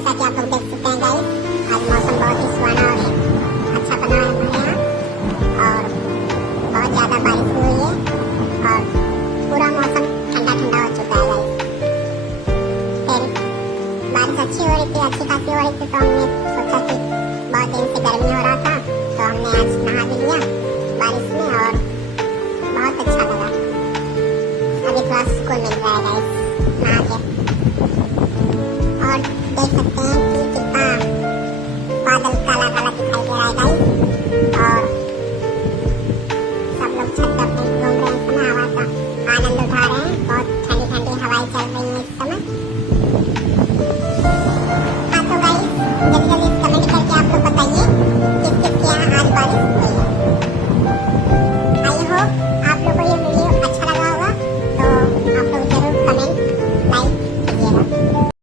जैसा कि आप लोग देख सकते हैं गाइस, आज मौसम बहुत ही सुहाना और अच्छा बना है हमारे यहाँ और बहुत ज़्यादा बारिश हुई है और पूरा मौसम ठंडा ठंडा हो चुका है गाइस। फिर बारिश अच्छी हो रही थी, अच्छी खासी हो रही थी, तो हमने सोचा कि बहुत दिन से गर्मी हो रहा था तो हमने आज नहा भी लिया बारिश में और बहुत अच्छा लगा। अभी थोड़ा सुकून मिल रहा है गाइस नहा के। और देख सकते हैं कि कितना बादल काला काला दिखाई दे रहा है गाइस और सब लोग छत पर घूम रहे हैं, इस समय हवा का आनंद उठा रहे हैं। बहुत ठंडी ठंडी हवाएं चल रही हैं इस समय।